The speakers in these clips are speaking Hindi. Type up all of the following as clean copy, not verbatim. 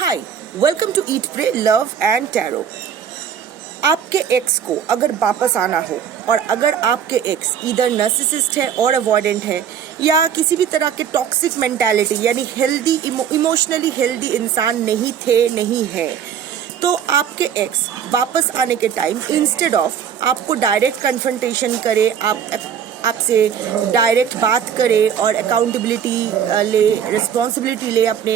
Hi, welcome to eat pray love and tarot. आपके एक्स को अगर वापस आना हो और अगर आपके एक्स इधर नार्सिसिस्ट है और अवॉइडेंट है या किसी भी तरह के टॉक्सिक मेंटालिटी यानी हेल्दी इमोशनली हेल्दी इंसान नहीं थे नहीं है, तो आपके एक्स वापस आने के टाइम इंस्टेड ऑफ आपको डायरेक्ट कन्फ्रंटेशन करे, आपसे डायरेक्ट बात करे और अकाउंटेबिलिटी ले, रिस्पॉन्सिबिलिटी ले अपने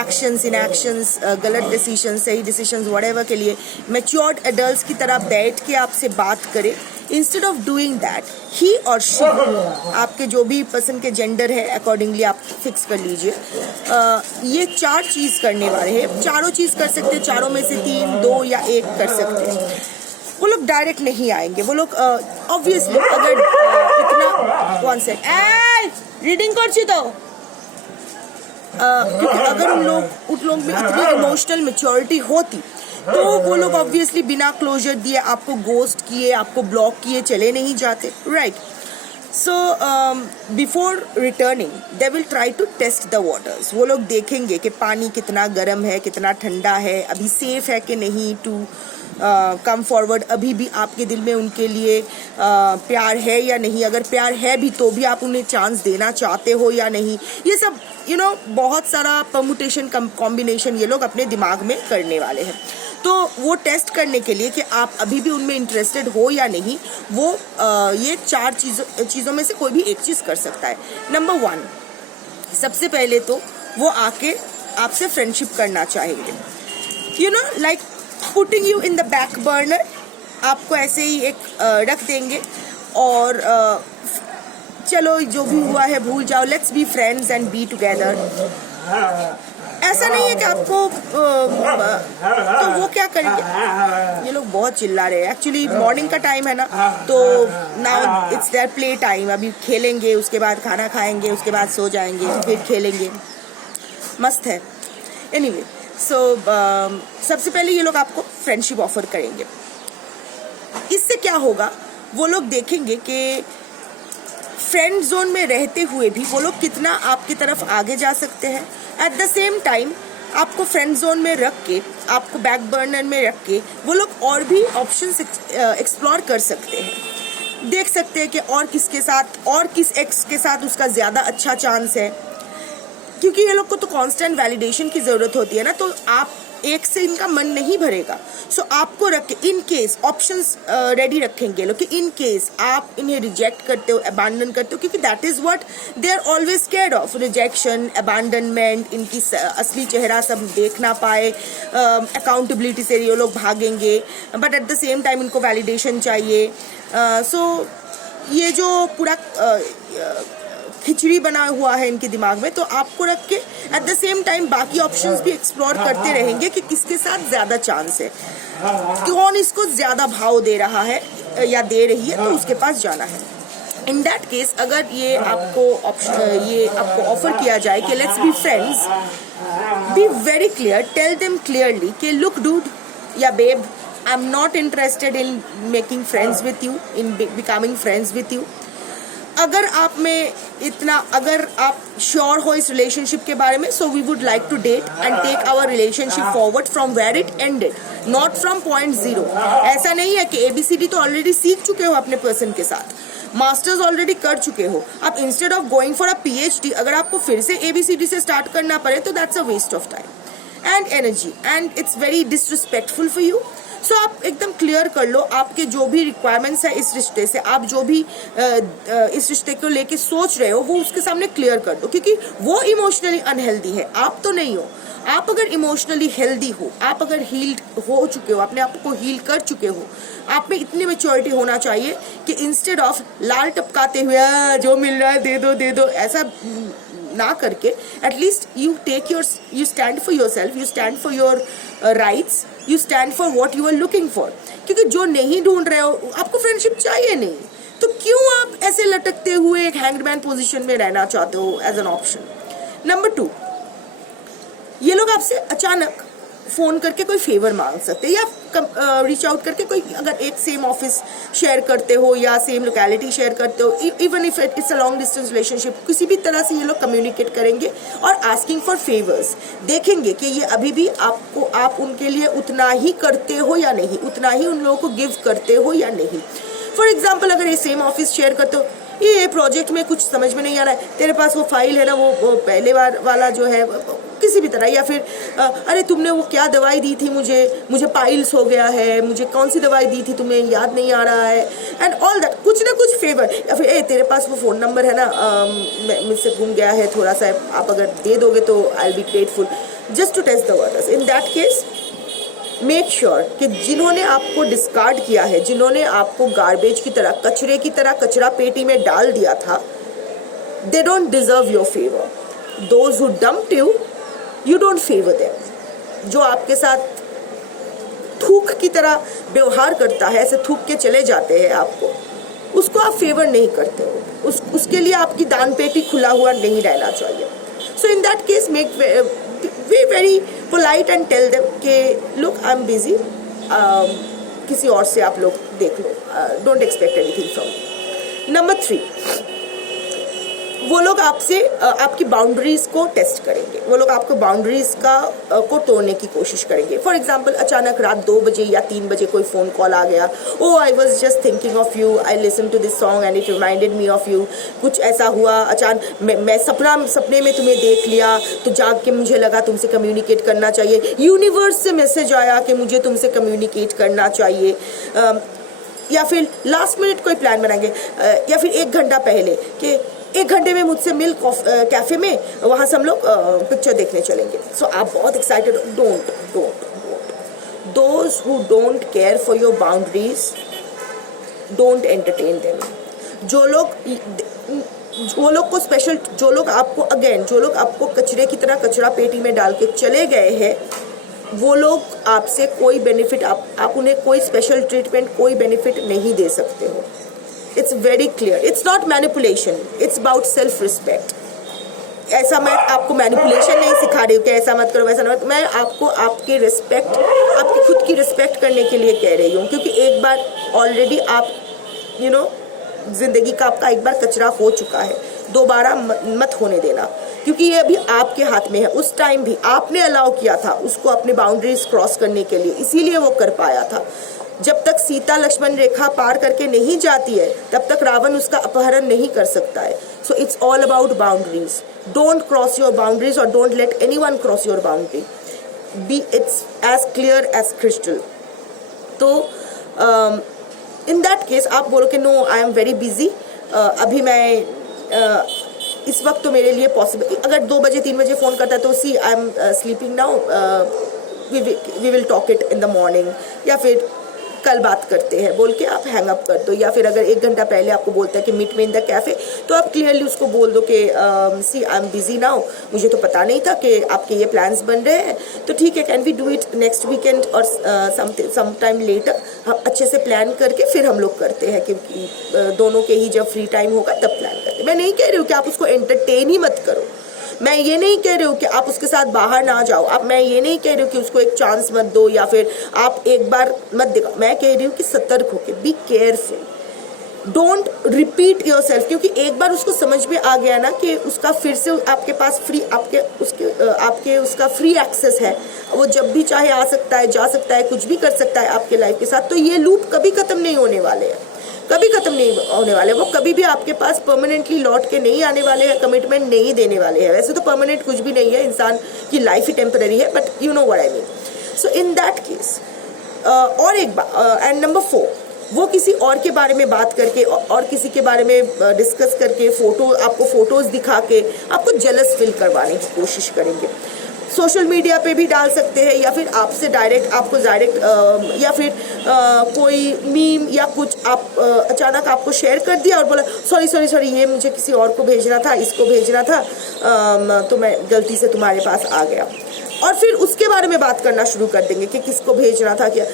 एक्शंस इनएक्शंस, गलत डिसीजन सही डिसीजंस व्हाटएवर के लिए मैच्योर्ड एडल्ट्स की तरह बैठ के आपसे बात करे। Instead of doing that he और शी, आपके जो भी पसंद के जेंडर है अकॉर्डिंगली आप फिक्स कर लीजिए, ये 4 चीज़ करने वाले हैं। चारों चीज़ कर सकते हैं, चारों में से 3, 2 या 1 कर सकते हैं। वो लोग डायरेक्ट नहीं आएंगे, वो लोग ऑब्वियसली अगर इतना कॉन्सेप्ट रीडिंग कर तो क्योंकि अगर उन लोग में इतनी इमोशनल मैच्योरिटी होती तो वो लोग ऑब्वियसली बिना क्लोजर दिए आपको गोस्ट किए, आपको ब्लॉक किए चले नहीं जाते, right. So before returning they will try to test the waters. वो लोग देखेंगे कि पानी कितना गर्म है, कितना ठंडा है, अभी सेफ है कि नहीं टू कम फॉरवर्ड, अभी भी आपके दिल में उनके लिए प्यार है या नहीं, अगर प्यार है भी तो भी आप उन्हें चांस देना चाहते हो या नहीं। ये सब बहुत सारा परमुटेशन कॉम्बिनेशन ये लोग अपने दिमाग में करने वाले हैं। तो वो टेस्ट करने के लिए कि आप अभी भी उनमें इंटरेस्टेड हो या नहीं, वो ये 4 चीज़ों में से कोई भी एक चीज़ कर सकता है। नंबर 1, सबसे पहले तो वो आके आपसे फ्रेंडशिप करना चाहेंगे, like putting you in the back burner. आपको ऐसे ही एक रख देंगे और चलो जो भी हुआ है भूल जाओ, let's be friends and be together. ऐसा नहीं है कि आपको तो वो क्या करेंगे, ये लोग बहुत चिल्ला रहे हैं। एक्चुअली मॉर्निंग का टाइम है ना, तो now it's their play time. अभी खेलेंगे, उसके बाद खाना खाएंगे, उसके बाद सो जाएंगे, फिर खेलेंगे, मस्त है। एनीवे, सो सबसे पहले ये लोग आपको फ्रेंडशिप ऑफर करेंगे। इससे क्या होगा, वो लोग देखेंगे कि फ्रेंड जोन में रहते हुए भी वो लोग कितना आपकी तरफ आगे जा सकते हैं। एट द सेम टाइम आपको फ्रेंड जोन में रख के, आपको बैक बर्नर में रख के वो लोग और भी ऑप्शंस एक्सप्लोर कर सकते हैं। देख सकते हैं कि और किसके साथ और किस एक्स के साथ उसका ज़्यादा अच्छा चांस है, क्योंकि ये लोग को तो कांस्टेंट वैलिडेशन की ज़रूरत होती है ना, तो आप एक से इनका मन नहीं भरेगा। सो आपको रख के इन केस ऑप्शंस रेडी रखेंगे लोग कि इन केस आप इन्हें रिजेक्ट करते हो, अबैंडन करते हो, क्योंकि that is what they are always scared of, rejection, abandonment, इनकी असली चेहरा सब देख ना पाए, अकाउंटेबिलिटी से ये लोग भागेंगे, but at the same time इनको वैलिडेशन चाहिए। सो ये जो पूरा खिचड़ी बना हुआ है इनके दिमाग में, तो आपको रख के एट द सेम टाइम बाकी ऑप्शंस भी एक्सप्लोर करते रहेंगे कि किसके साथ ज़्यादा चांस है, कौन इसको ज़्यादा भाव दे रहा है या दे रही है, तो उसके पास जाना है। इन दैट केस अगर ये आपको ऑफर किया जाए कि let's be friends, be very clear, tell them clearly कि लुक डूड या babe, I am not interested in making friends with you, in becoming friends with you. अगर आप श्योर हो इस रिलेशनशिप के बारे में, so we would like to date and take our relationship forward from where it ended, not from point 0। ऐसा नहीं है कि ABCD तो ऑलरेडी सीख चुके हो अपने पर्सन के साथ, मास्टर्स ऑलरेडी कर चुके हो। आप instead of going for a PhD अगर आपको फिर से ABCD से स्टार्ट करना पड़े तो that's a waste of time and energy and it's very disrespectful for you. So आप एकदम क्लियर कर लो आपके जो भी रिक्वायरमेंट्स है इस रिश्ते से, आप जो भी इस रिश्ते को लेके सोच रहे हो वो उसके सामने क्लियर कर दो, क्योंकि वो इमोशनली अनहेल्दी है, आप तो नहीं हो। आप अगर इमोशनली हेल्दी हो, आप अगर हील्ड हो चुके हो, अपने आप को हील कर चुके हो, आप में इतनी मैच्योरिटी होना चाहिए कि इंस्टेड ऑफ लाल टपकाते हुए जो मिल रहा है दे दो ऐसा ना करके, at least you stand for your self, you stand for your rights, you stand for what you are looking for. क्योंकि जो नहीं ढूंढ रहे हो, आपको फ्रेंडशिप चाहिए नहीं, तो क्यों आप ऐसे लटकते हुए एक हैंगड पोजीशन में रहना चाहते हो एज एन ऑप्शन। नंबर 2, ये लोग आपसे अचानक फ़ोन करके कोई फेवर मांग सकते हैं, या रीच आउट करके कोई, अगर एक सेम ऑफिस शेयर करते हो या सेम लोकेलिटी शेयर करते हो, even if it's a long distance relationship, किसी भी तरह से ये लोग कम्युनिकेट करेंगे और आस्किंग फॉर फेवर्स। देखेंगे कि ये अभी भी आप उनके लिए उतना ही करते हो या नहीं, उतना ही उन लोगों को गिव करते हो या नहीं। फॉर एग्जाम्पल, अगर ये सेम ऑफिस शेयर करते हो, ये प्रोजेक्ट में कुछ समझ में नहीं आ रहा है, तेरे पास वो फाइल है ना, वो पहले बार वाला जो है, किसी भी तरह, या फिर अरे तुमने वो क्या दवाई दी थी मुझे पाइल्स हो गया है, मुझे कौन सी दवाई दी थी तुम्हें याद नहीं आ रहा है, एंड ऑल दैट, कुछ ना कुछ फेवर। या फिर तेरे पास वो फ़ोन नंबर है ना, मुझसे गुम गया है थोड़ा सा, आप अगर दे दोगे तो I will be grateful, just to test the waters. In that case make sure कि जिन्होंने आपको डिस्कार्ड किया है, जिन्होंने आपको गार्बेज की तरह, कचरे की तरह कचरा पेटी में डाल दिया था, they don't deserve your favour. Those who dumped you don't favour them. जो आपके साथ थूक की तरह व्यवहार करता है, ऐसे थूक के चले जाते हैं आपको, उसको आप फेवर नहीं करते हो, उसके लिए आपकी दान पेटी खुला हुआ नहीं रहना चाहिए। So in that case make very polite and tell them कि look I'm busy, किसी और से आप लोग देख लो, don't expect anything from me। Number 3, वो लोग आपसे आपकी बाउंड्रीज को टेस्ट करेंगे, वो लोग आपको बाउंड्रीज को तोड़ने की कोशिश करेंगे। फॉर एग्जाम्पल, अचानक रात 2 बजे या 3 बजे कोई फ़ोन कॉल आ गया, oh I was just thinking of you, I listen to this song and it reminded me of you. कुछ ऐसा हुआ, अचानक मैं सपने में तुम्हें देख लिया, तो जाग के मुझे लगा तुमसे कम्युनिकेट करना चाहिए, यूनिवर्स से मैसेज आया कि मुझे तुमसे कम्युनिकेट करना चाहिए। या फिर लास्ट मिनट कोई प्लान बनाएंगे, या फिर 1 घंटा पहले कि 1 घंटे में मुझसे मिल कैफे में, वहाँ से हम लोग पिक्चर देखने चलेंगे। सो आप बहुत excited. Don't those who don't care for your boundaries, don't entertain them. जो लोग को स्पेशल, जो लोग आपको कचरे की तरह कचरा पेटी में डाल के चले गए हैं, वो लोग आपसे कोई बेनिफिट, आप उन्हें कोई स्पेशल ट्रीटमेंट, कोई बेनिफिट नहीं दे सकते हो। It's very clear. It's not manipulation. It's about self-respect. ऐसा मैं आपको मैनिपुलेशन नहीं सिखा रही हूँ कि ऐसा मत करो, वैसा मत। मैं आपको आपकी रिस्पेक्ट, आपकी खुद की रिस्पेक्ट करने के लिए कह रही हूँ, क्योंकि एक बार ऑलरेडी आप जिंदगी का आपका एक बार कचरा हो चुका है, दोबारा मत होने देना, क्योंकि ये अभी आपके हाथ में है। उस टाइम भी आपने अलाउ किया था उसको अपने बाउंड्रीज क्रॉस करने के लिए, इसीलिए वो कर पाया था। जब तक सीता लक्ष्मण रेखा पार करके नहीं जाती है, तब तक रावण उसका अपहरण नहीं कर सकता है। So it's all about boundaries. Don't cross your boundaries और don't let anyone cross your boundary. Be it's as clear as crystal. तो इन दैट केस आप बोलो कि no I am very busy, अभी मैं इस वक्त तो मेरे लिए पॉसिबल, अगर 2 बजे 3 बजे फ़ोन करता है तो see I am sleeping now, we will talk it in the morning, या फिर कल बात करते हैं बोल के आप हैंग अप कर दो। या फिर अगर 1 घंटा पहले आपको बोलता है कि मीट में इन द कैफ़े, तो आप क्लियरली उसको बोल दो कि सी आई एम बिजी नाउ, मुझे तो पता नहीं था कि आपके ये प्लान्स बन रहे हैं, तो ठीक है, can we do it next weekend और सम टाइम लेटर। हम अच्छे से प्लान करके फिर हम लोग करते हैं, क्योंकि दोनों के ही जब फ्री टाइम होगा तब प्लान करते हैं। मैं नहीं कह रही हूँ कि आप उसको एंटरटेन ही मत करो, मैं ये नहीं कह रही हूँ कि आप उसके साथ बाहर ना जाओ, मैं ये नहीं कह रही हूँ कि उसको एक चांस मत दो या फिर आप एक बार मत दिखाओ। मैं कह रही हूँ कि सतर्क होके, be careful, don't repeat your self, क्योंकि एक बार उसको समझ में आ गया ना कि उसका फिर से आपके पास उसका फ्री एक्सेस है, वो जब भी चाहे आ सकता है, जा सकता है, कुछ भी कर सकता है आपके लाइफ के साथ, तो ये लूप कभी खत्म नहीं होने वाले हैं, कभी खत्म नहीं होने वाले। वो कभी भी आपके पास परमानेंटली लौट के नहीं आने वाले हैं, कमिटमेंट नहीं देने वाले हैं। वैसे तो परमानेंट कुछ भी नहीं है, इंसान की लाइफ ही टेम्पररी है, but you know what I mean. So in that case और एक बात, एंड नंबर 4, वो किसी और के बारे में बात करके और किसी के बारे में डिस्कस करके आपको फोटोज दिखा के आपको जेलस फील करवाने की कोशिश करेंगे। सोशल मीडिया पे भी डाल सकते हैं, या फिर आपको डायरेक्ट या फिर कोई मीम या कुछ आप अचानक आपको शेयर कर दिया और बोला सॉरी ये मुझे किसी और को भेजना था, इसको भेजना था, तो मैं गलती से तुम्हारे पास आ गया, और फिर उसके बारे में बात करना शुरू कर देंगे कि किसको भेजना था क्या,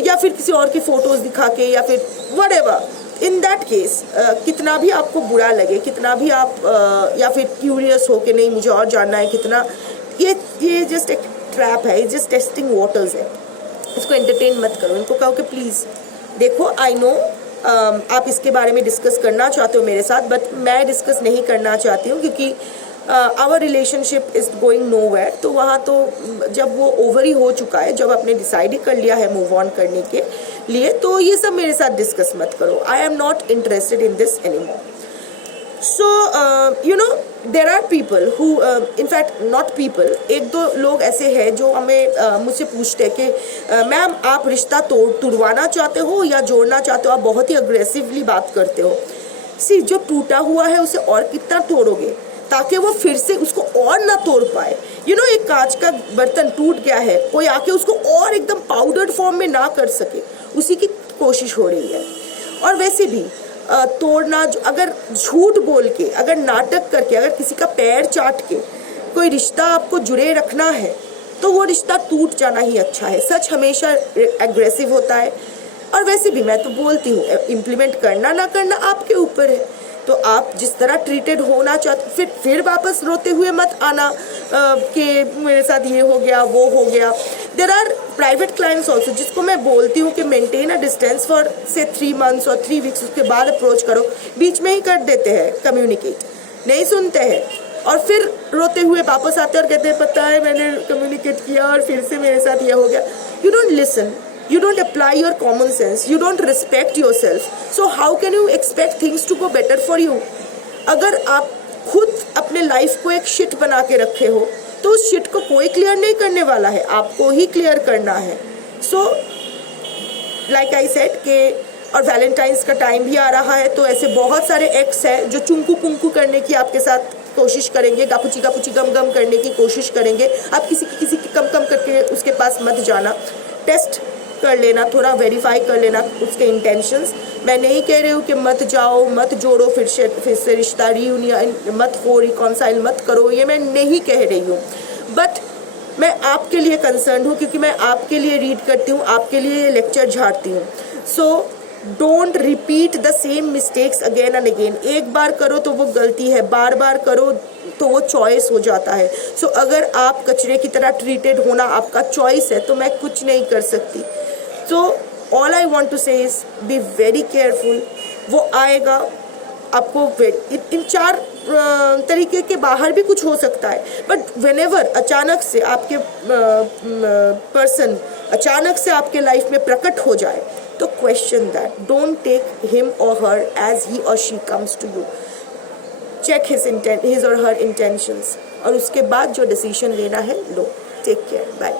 या फिर किसी और की फोटोज दिखा के, या फिर व्हाटएवर। इन दैट केस कितना भी आपको बुरा लगे, कितना भी आप या फिर क्यूरियस हो कि नहीं मुझे और जानना है कितना, ये जस्ट एक ट्रैप है, जस्ट टेस्टिंग वाटर्स है, इसको एंटरटेन मत करो। इनको कहो कि प्लीज़ देखो, आई नो आप इसके बारे में डिस्कस करना चाहते हो मेरे साथ, बट मैं डिस्कस नहीं करना चाहती हूँ क्योंकि our relationship is going nowhere. तो वहाँ तो जब वो ओवर ही हो चुका है, जब आपने डिसाइड ही कर लिया है मूव ऑन करने के लिए, तो ये सब मेरे साथ डिस्कस मत करो। I am not interested in this anymore. So you know there are people who in fact not people, एक दो लोग ऐसे हैं जो हमें मुझसे पूछते हैं कि मैम आप रिश्ता तुड़वाना चाहते हो या जोड़ना चाहते हो, आप बहुत ही अग्रेसिवली बात करते हो। सी, जो टूटा हुआ है उसे और कितना तोड़ोगे ताकि वो फिर से उसको और ना तोड़ पाए। यू नो, एक कांच का बर्तन टूट गया है, कोई आके उसको और एकदम पाउडर्ड फॉर्म में ना कर सके, उसी की कोशिश हो रही है। और वैसे भी तोड़ना, अगर झूठ बोल के, अगर नाटक करके, अगर किसी का पैर चाट के कोई रिश्ता आपको जुड़े रखना है तो वो रिश्ता टूट जाना ही अच्छा है। सच हमेशा एग्रेसिव होता है। और वैसे भी मैं तो बोलती हूँ, इम्प्लीमेंट करना ना करना आपके ऊपर है। तो आप जिस तरह ट्रीटेड होना चाहते, फिर वापस रोते हुए मत आना कि मेरे साथ ये हो गया वो हो गया। There are private clients also जिसको मैं बोलती हूँ कि मेंटेन अ डिस्टेंस फॉर से 3 months और 3 weeks, उसके बाद अप्रोच करो। बीच में ही कर देते हैं कम्युनिकेट, नहीं सुनते हैं और फिर रोते हुए वापस आते हैं और कहते हैं पता है मैंने कम्युनिकेट किया और फिर से मेरे साथ ये हो गया। You don't listen, you don't apply your common sense, you don't respect yourself, so how can you expect things to go better for you? अगर आप खुद अपने लाइफ को एक शिट बना के रखे हो तो उस शिट को कोई क्लियर नहीं करने वाला है, आपको ही क्लियर करना है। सो लाइक आई सेड कि और वैलेंटाइंस का टाइम भी आ रहा है, तो ऐसे बहुत सारे एक्स है जो चुंकू पुंकू करने की आपके साथ कोशिश करेंगे, गापुची गापुची गम गम करने की कोशिश करेंगे। आप किसी की कम कम करके उसके पास मत जाना, टेस्ट कर लेना, थोड़ा वेरीफाई कर लेना उसके इंटेंशंस। मैं नहीं कह रही हूँ कि मत जाओ, मत जोड़ो, फिर से रिश्ता रियूनियन मत हो, रिकॉन्साइल मत करो, ये मैं नहीं कह रही हूँ। बट मैं आपके लिए कंसर्न हूँ क्योंकि मैं आपके लिए रीड करती हूँ, आपके लिए लेक्चर झाड़ती हूँ। So don't repeat the same mistakes again and again. एक बार करो तो वो गलती है, बार बार करो तो वो चॉइस हो जाता है। सो अगर आप कचरे की तरह ट्रीटेड होना आपका चॉइस है तो मैं कुछ नहीं कर सकती। So all I want to say is be very careful। वो आएगा आपको, इन 4 तरीके के बाहर भी कुछ हो सकता है, बट whenever अचानक से आपके पर्सन अचानक से आपके लाइफ में प्रकट हो जाए तो question that, don't take him or her as he or she comes to you, check his or her intentions और उसके बाद जो डिसीजन लेना है लो। Take care, bye.